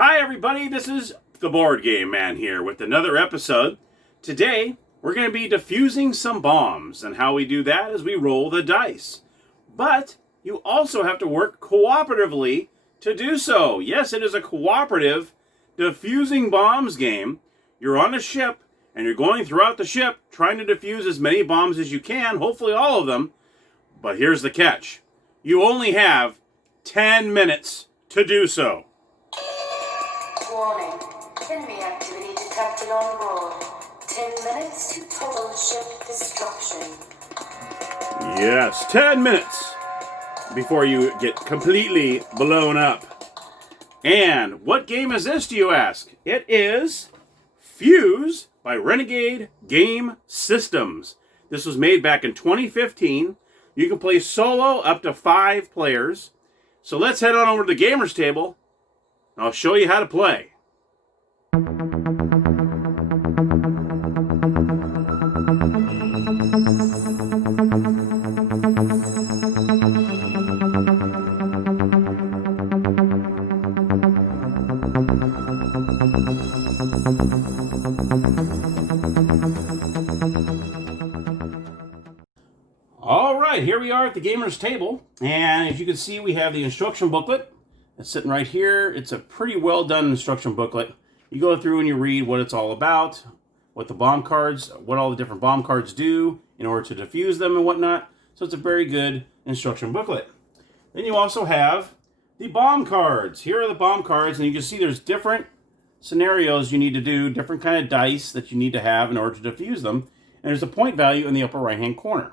Hi everybody, this is the Board Game Man here with another episode. Today, we're going to be defusing some bombs, and how we do that is we roll the dice. But you also have to work cooperatively to do so. Yes, it is a cooperative defusing bombs game. You're on a ship, and you're going throughout the ship trying to defuse as many bombs as you can, hopefully all of them. But here's the catch. You only have 10 minutes to do so. Warning. Enemy activity detected on board. 10 minutes to total ship destruction. Yes, 10 minutes before you get completely blown up. And what game is this, do you ask? It is Fuse by Renegade Game Systems. This was made back in 2015. You can play solo up to 5 players. So let's head on over to the Gamers Table. I'll show you how to play. All right, here we are at the Gamers Table. And as you can see, we have the instruction booklet. It's sitting right here. It's a pretty well done instruction booklet. You go through and you read what it's all about, what the bomb cards, what all the different bomb cards do in order to defuse them and whatnot. So it's a very good instruction booklet. Then you also have the bomb cards. Here are the bomb cards, and you can see there's different scenarios you need to do, different kind of dice that you need to have in order to defuse them. And there's a point value in the upper right-hand corner.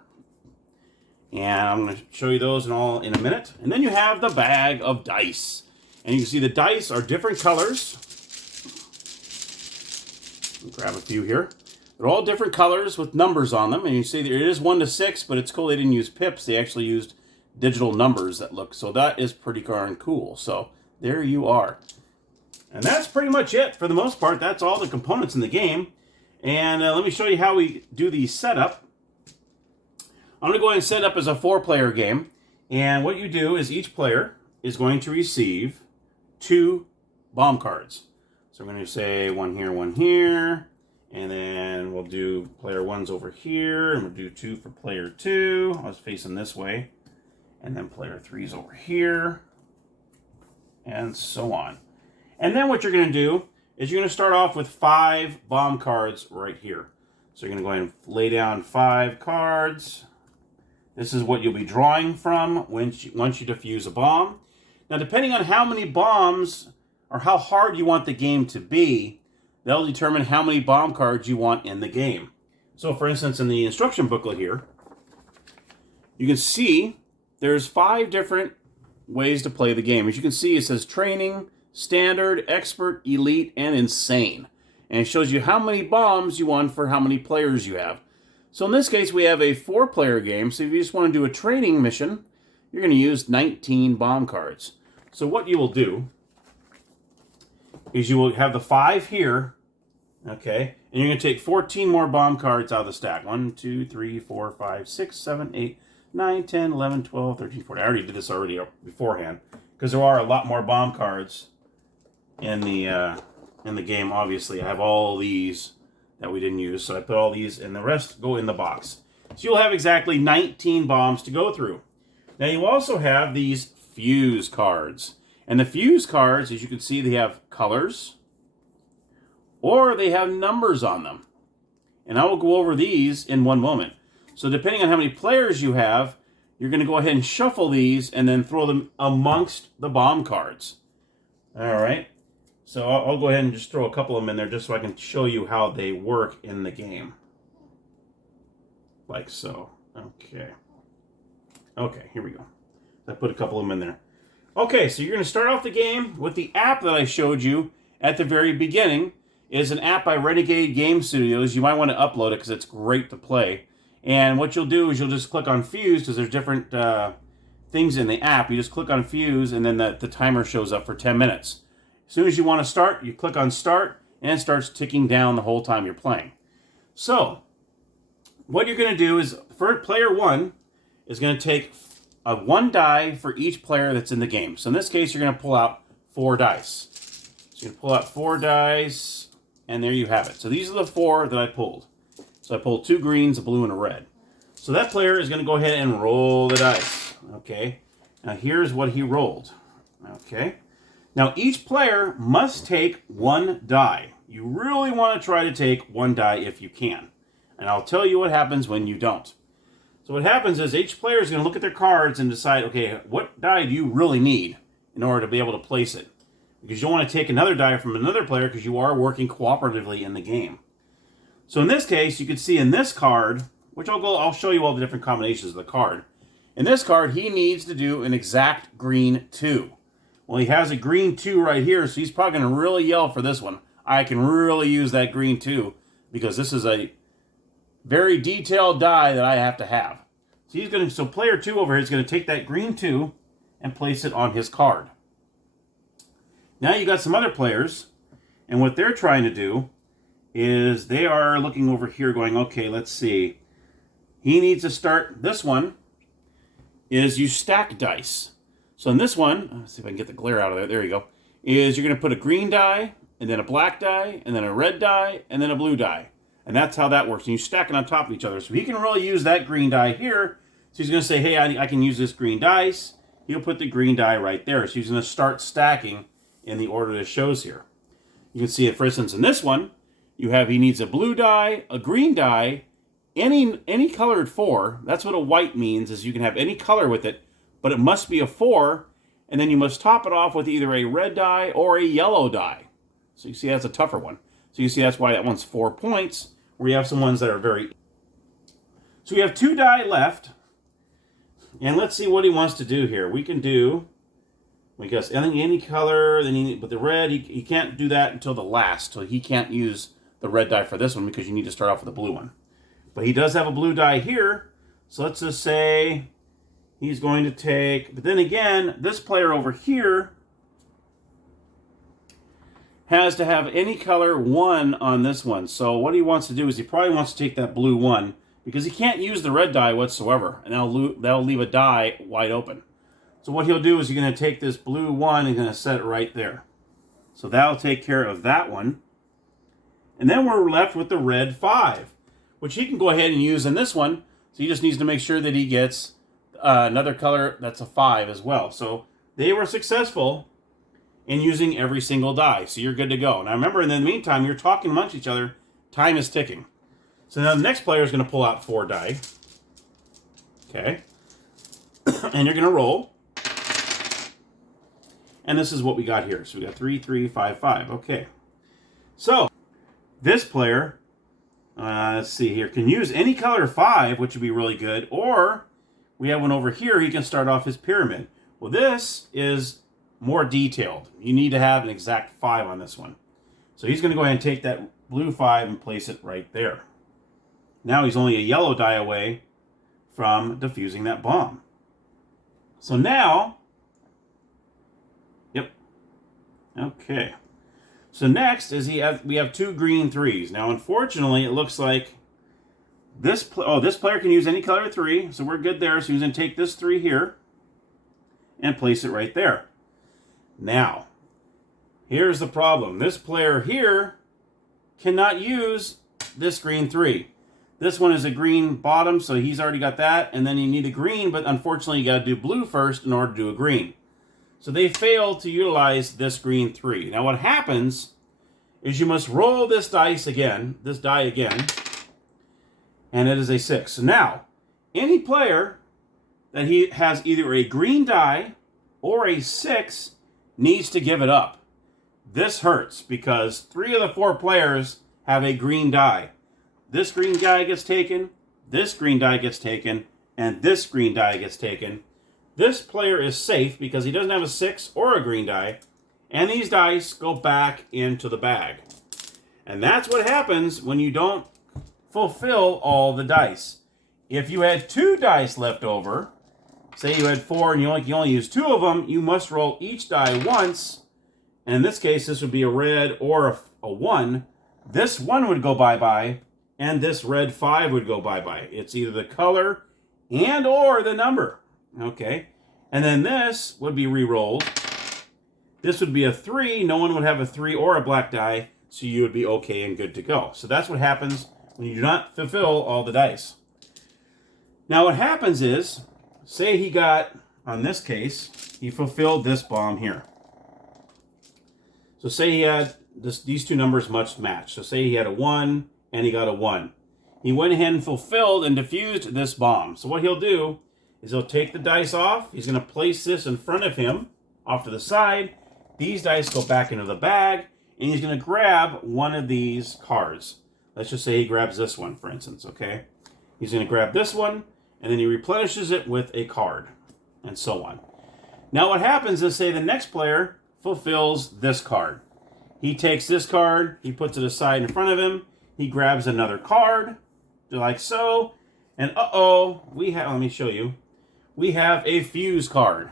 And I'm going to show you those in a minute. And then you have the bag of dice. And you can see the dice are different colors. Grab a few here. They're all different colors with numbers on them. And you see there is 1 to 6, but it's cool they didn't use pips. They actually used digital numbers that look. So that is pretty darn cool. So there you are. And that's pretty much it for the most part. That's all the components in the game. And let me show you how we do the setup. I'm going to go ahead and set up as a 4-player game. And what you do is each player is going to receive 2 bomb cards. So I'm going to say 1 here. And then we'll do player 1's over here. And we'll do 2 for player 2. I was facing this way. And then player 3's over here. And so on. And then what you're going to do is you're going to start off with 5 bomb cards right here. So you're going to go ahead and lay down 5 cards. This is what you'll be drawing from once you defuse a bomb. Now, depending on how many bombs or how hard you want the game to be, that'll determine how many bomb cards you want in the game. So, for instance, in the instruction booklet here, you can see there's 5 different ways to play the game. As you can see, it says training, standard, expert, elite, and insane. And it shows you how many bombs you want for how many players you have. So in this case, we have a 4-player game. So if you just want to do a training mission, you're going to use 19 bomb cards. So what you will do is you will have the 5 here, okay? And you're going to take 14 more bomb cards out of the stack. 1, 2, 3, 4, 5, 6, 7, 8, 9, 10, 11, 12, 13, 14. I already did this already beforehand because there are a lot more bomb cards in the game, obviously. I have all these that we didn't use, so I put all these, and the rest go in the box. So you'll have exactly 19 bombs to go through. Now you also have these fuse cards. And the fuse cards, as you can see, they have colors, or they have numbers on them. And I will go over these in one moment. So depending on how many players you have, you're going to go ahead and shuffle these and then throw them amongst the bomb cards. All right. So I'll go ahead and just throw a couple of them in there just so I can show you how they work in the game. Like so. Okay. Okay, here we go. I put a couple of them in there. Okay, so you're going to start off the game with the app that I showed you at the very beginning. It is an app by Renegade Game Studios. You might want to upload it because it's great to play. And what you'll do is you'll just click on Fuse because there's different things in the app. You just click on Fuse and then the timer shows up for 10 minutes. As soon as you want to start, you click on Start, and it starts ticking down the whole time you're playing. So, what you're going to do is, for player 1, is going to take one die for each player that's in the game. So in this case, you're going to pull out 4 dice. So you pull out 4 dice, and there you have it. So these are the 4 that I pulled. So I pulled 2 greens, a blue, and a red. So that player is going to go ahead and roll the dice. Okay. Now here's what he rolled. Okay. Now each player must take 1 die. You really want to try to take 1 die if you can. And I'll tell you what happens when you don't. So what happens is each player is going to look at their cards and decide, okay, what die do you really need in order to be able to place it? Because you don't want to take another die from another player because you are working cooperatively in the game. So in this case, you can see in this card, which I'll show you all the different combinations of the card. In this card, he needs to do an exact green 2. Well, he has a green 2 right here, so he's probably going to really yell for this one. I can really use that green 2 because this is a very detailed die that I have to have. So player 2 over here is going to take that green 2 and place it on his card. Now you got some other players, and what they're trying to do is they are looking over here going, okay, let's see. He needs to start, this one is you stack dice. So in this one, let's see if I can get the glare out of there. There you go. Is you're going to put a green die, and then a black die, and then a red die, and then a blue die. And that's how that works. And you stack it on top of each other. So he can really use that green die here. So he's going to say, hey, I can use this green dice. He'll put the green die right there. So he's going to start stacking in the order that it shows here. You can see it, for instance, in this one, you have he needs a blue die, a green die, any colored 4. That's what a white means, is you can have any color with it, but it must be a 4, and then you must top it off with either a red die or a yellow die. So you see that's a tougher one. So you see that's why that one's 4 points, where you have some ones that are very... So we have 2 die left, and let's see what he wants to do here. We can do... Because any color, but the red, he can't do that until the last. So he can't use the red die for this one because you need to start off with a blue one. But he does have a blue die here. So let's just say he's going to take... But then again, this player over here has to have any color 1 on this one. So what he wants to do is he probably wants to take that blue 1 because he can't use the red die whatsoever. And that'll leave a die wide open. So what he'll do is you're going to take this blue 1 and going to set it right there. So that'll take care of that one. And then we're left with the red 5, which he can go ahead and use in this one. So he just needs to make sure that he gets another color that's a 5 as well. So they were successful in using every single die. So you're good to go. Now remember, in the meantime, you're talking amongst each other. Time is ticking. So now the next player is going to pull out 4 die. Okay. And you're going to roll. And this is what we got here. So we got 3, 3, 5, 5. Okay. So this player, let's see here, can use any color 5, which would be really good. Or we have one over here. He can start off his pyramid. Well, this is more detailed. You need to have an exact 5 on this one. So he's going to go ahead and take that blue 5 and place it right there. Now he's only a yellow die away from defusing that bomb. So now... Okay, so next is we have 2 green 3s. Now, unfortunately, it looks like this player can use any color 3, so we're good there. So he's going to take this 3 here and place it right there. Now, here's the problem. This player here cannot use this green 3. This one is a green bottom, so he's already got that, and then you need a green, but unfortunately, you got to do blue first in order to do a green. So they failed to utilize this green 3. Now what happens is you must roll this die again, and it is a 6. So now, any player that he has either a green die or a 6 needs to give it up. This hurts because 3 of the 4 players have a green die. This green die gets taken, this green die gets taken, and this green die gets taken. This player is safe because he doesn't have a 6 or a green die, and these dice go back into the bag. And that's what happens when you don't fulfill all the dice. If you had 2 dice left over, say you had 4 and you only use 2 of them, you must roll each die once. And in this case, this would be a red or a 1. This 1 would go bye-bye, and this red 5 would go bye-bye. It's either the color and or the number. Okay, and then this would be re-rolled. This would be a 3. No one would have a 3 or a black die, so you would be okay and good to go. So that's what happens when you do not fulfill all the dice. Now what happens is, say he got, on this case, he fulfilled this bomb here. So say he had these two numbers must match. So say he had a 1 and he got a 1. He went ahead and fulfilled and defused this bomb. So what he'll do is he'll take the dice off. He's going to place this in front of him, off to the side. These dice go back into the bag, and he's going to grab one of these cards. Let's just say he grabs this one, for instance, okay? He's going to grab this one, and then he replenishes it with a card, and so on. Now what happens is, say the next player fulfills this card. He takes this card, he puts it aside in front of him, he grabs another card, like so, and we have, let me show you, we have a fuse card.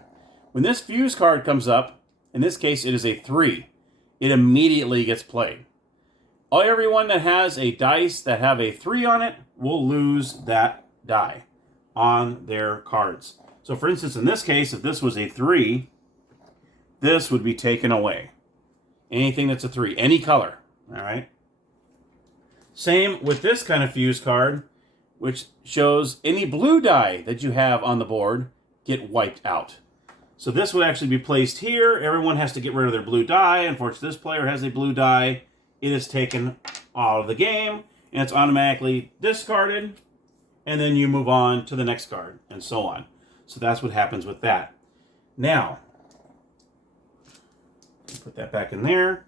When this fuse card comes up, in this case it is a 3, it immediately gets played. Everyone that has a dice that have a 3 on it will lose that die on their cards. So for instance, in this case, if this was a 3, this would be taken away. Anything that's a 3, any color, all right? Same with this kind of fuse card, which shows any blue die that you have on the board get wiped out. So this would actually be placed here. Everyone has to get rid of their blue die. Unfortunately, this player has a blue die. It is taken out of the game, and it's automatically discarded, and then you move on to the next card, and so on. So that's what happens with that. Now, put that back in there.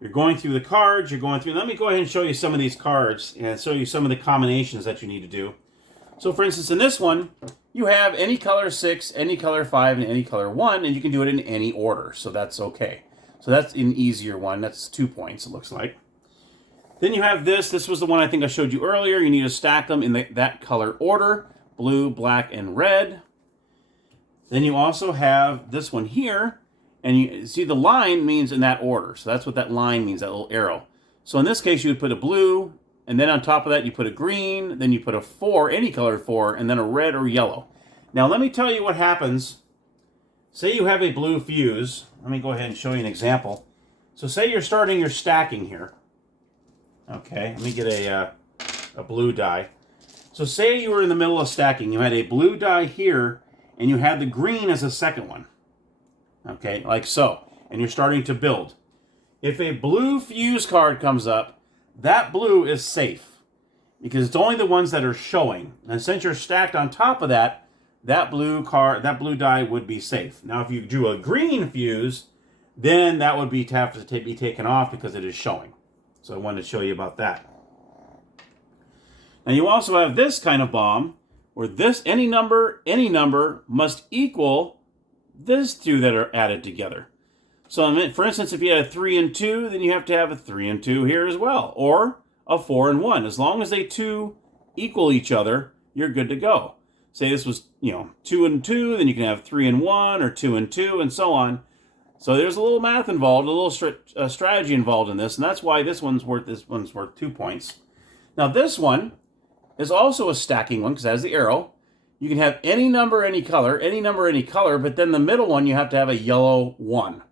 You're going through the cards, you're going through, let me go ahead and show you some of these cards and show you some of the combinations that you need to do. So for instance, in this one, you have any color 6, any color 5, and any color 1, and you can do it in any order, so that's okay. So that's an easier one, that's 2 points, it looks like. Then you have this was the one I think I showed you earlier. You need to stack them in that color order, blue, black, and red. Then you also have this one here, and you see the line means in that order. So that's what that line means, that little arrow. So in this case, you would put a blue, and then on top of that, you put a green, then you put a 4, any color 4, and then a red or yellow. Now, let me tell you what happens. Say you have a blue fuse. Let me go ahead and show you an example. So say you're starting your stacking here. Okay, let me get a blue die. So say you were in the middle of stacking. You had a blue die here, and you had the green as a second one. Okay, like so. And you're starting to build. If a blue fuse card comes up, that blue is safe because it's only the ones that are showing. And since you're stacked on top of that, that blue die would be safe. Now, if you drew a green fuse, then that would have to be taken off because it is showing. So I wanted to show you about that. Now you also have this kind of bomb where any number must equal these two that are added together. So for instance, if you had a 3 and 2, then you have to have a 3 and 2 here as well, or a 4 and 1. As long as they 2 equal each other, you're good to go. Say this was 2 and 2, then you can have 3 and 1 or 2 and 2 and so on. So there's a little math involved, a little strategy involved in this, and that's why this one's worth 2 points. Now this one is also a stacking one because it has the arrow. You can have any number, any color, but then the middle one you have to have a yellow 1.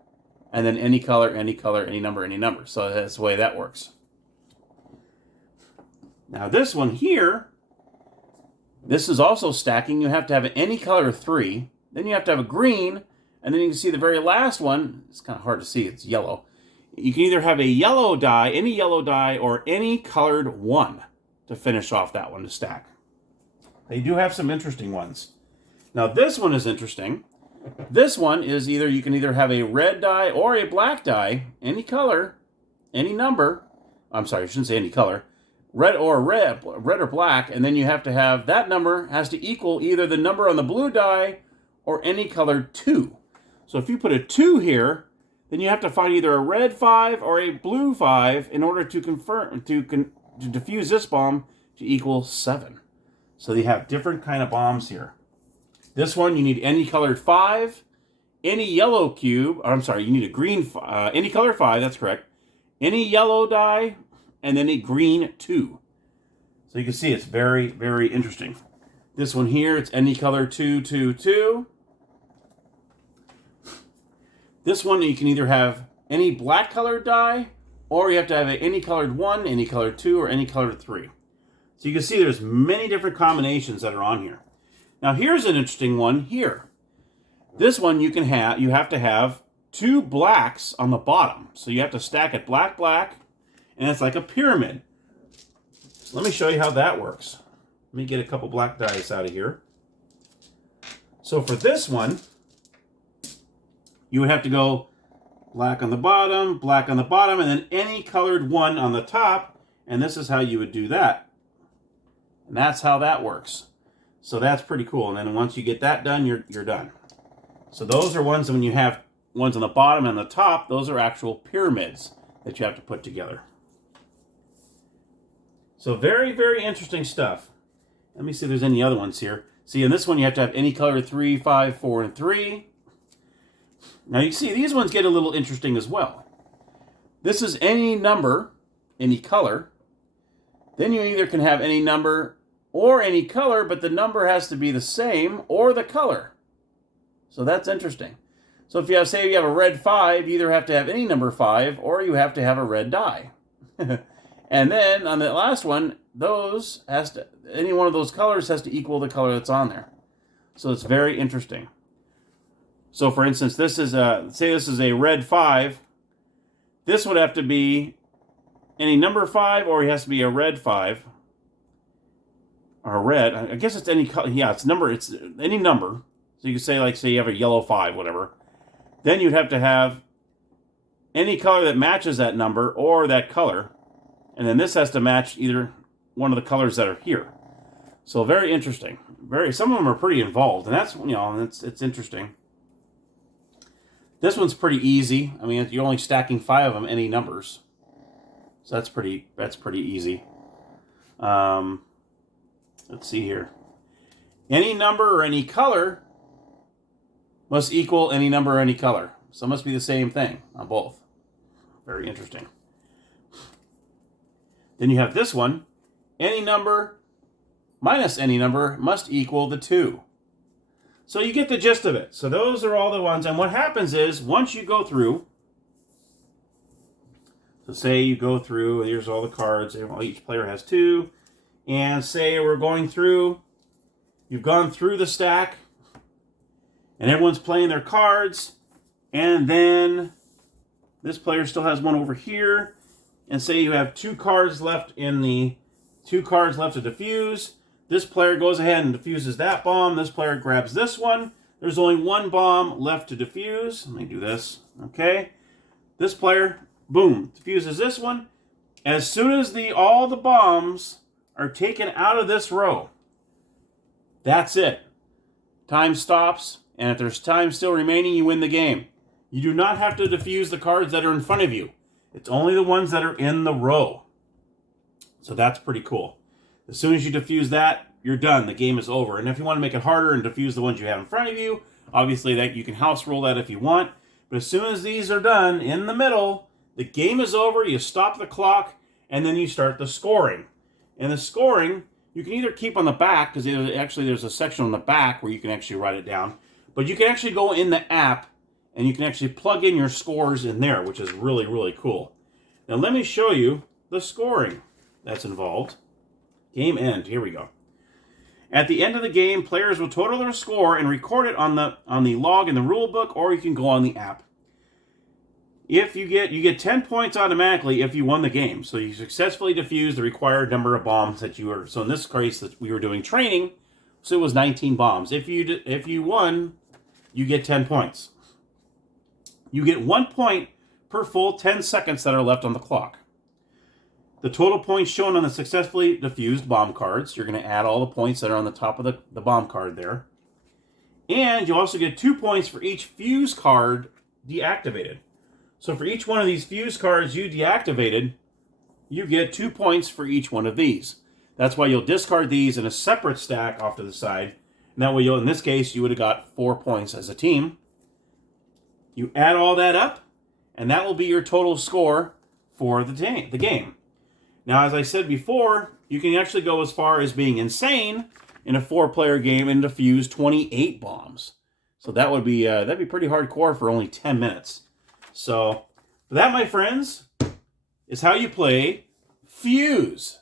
And then any color, any number. So that's the way that works. Now this one here, this is also stacking. You have to have any color 3. Then you have to have a green. And then you can see the very last one. It's kind of hard to see. It's yellow. You can either have a yellow die, or any colored 1 to finish off that one to stack. They do have some interesting ones. Now this one is interesting. This one is you can either have a red die or a black die, any color, any number. I'm sorry, I shouldn't say any color. Red or black, and then you have to have that number has to equal either the number on the blue die or any color 2. So if you put a 2 here, then you have to find either a red 5 or a blue 5 in order to defuse this bomb to equal 7. So you have different kind of bombs here. This one, you need any colored 5, any yellow cube. I'm sorry, you need a green, any color 5, that's correct. Any yellow die, and then a green 2. So you can see it's very, very interesting. This one here, it's any color 2, 2, 2. This one, you can either have any black colored die, or you have to have any colored 1, any colored 2, or any colored 3. So you can see there's many different combinations that are on here. Now here's an interesting one here. This one you have to have 2 blacks on the bottom. So you have to stack it black, black, and it's like a pyramid. So let me show you how that works. Let me get a couple black dice out of here. So for this one, you would have to go black on the bottom, and then any colored 1 on the top, and this is how you would do that. And that's how that works. So that's pretty cool. And then once you get that done, you're done. So those are ones when you have ones on the bottom and the top, those are actual pyramids that you have to put together. So very, very interesting stuff. Let me see if there's any other ones here. See, in this one you have to have any color 3, 5, 4, and 3. Now you see these ones get a little interesting as well. This is any number, any color. Then you either can have any number or any color, but the number has to be the same or the color. So that's interesting. So if you have, say you have a red 5, you either have to have any number 5 or you have to have a red die. And then on the last one, any one of those colors has to equal the color that's on there. So it's very interesting. So for instance, this is say this is a red 5. This would have to be any number 5, or it has to be a red 5. Or red. I guess it's any color. Yeah, it's any number. So you can say, like, say you have a yellow 5, whatever. Then you'd have to have any color that matches that number or that color. And then this has to match either one of the colors that are here. So very interesting. Some of them are pretty involved, and that's, it's interesting. This one's pretty easy. I mean, you're only stacking 5 of them, any numbers. So that's pretty easy. Let's see here. Any number or any color must equal any number or any color. So it must be the same thing on both. Very interesting. Then you have this one. Any number minus any number must equal the 2. So you get the gist of it. So those are all the ones. And what happens is, once you go through, so say you go through, here's all the cards. Each player has 2. And say we're going through, you've gone through the stack, and everyone's playing their cards, and then this player still has one over here, and say you have 2 cards left to defuse. This player goes ahead and defuses that bomb. This player grabs this one. There's only 1 bomb left to defuse. Let me do this. Okay. This player, boom, defuses this one. As soon as all the bombs are taken out of this row, that's it. Time stops, and if there's time still remaining, you win the game. You do not have to defuse the cards that are in front of you. It's only the ones that are in the row. So that's pretty cool. As soon as you defuse that, you're done. The game is over. And if you want to make it harder and defuse the ones you have in front of you, obviously that you can house rule that if you want. But as soon as these are done in the middle, the game is over. You stop the clock, and then you start the scoring. And the scoring, you can either keep on the back, because there's a section on the back where you can actually write it down. But you can actually go in the app, and you can actually plug in your scores in there, which is really, really cool. Now let me show you the scoring that's involved. Game end. Here we go. At the end of the game, players will total their score and record it on the log in the rule book, or you can go on the app. If you get 10 points automatically if you won the game. So you successfully defused the required number of bombs that you were. So in this case, that we were doing training, so it was 19 bombs. If you won, you get 10 points. You get 1 point per full 10 seconds that are left on the clock. The total points shown on the successfully defused bomb cards. You're going to add all the points that are on the top of the bomb card there. And you also get 2 points for each fuse card deactivated. So for each one of these fuse cards you deactivated, you get 2 points for each one of these. That's why you'll discard these in a separate stack off to the side. And that way, in this case, you would have got 4 points as a team. You add all that up, and that will be your total score for the game. Now, as I said before, you can actually go as far as being insane in a 4-player game and defuse 28 bombs. So that would be that'd be pretty hardcore for only 10 minutes. So that, my friends, is how you play Fuse.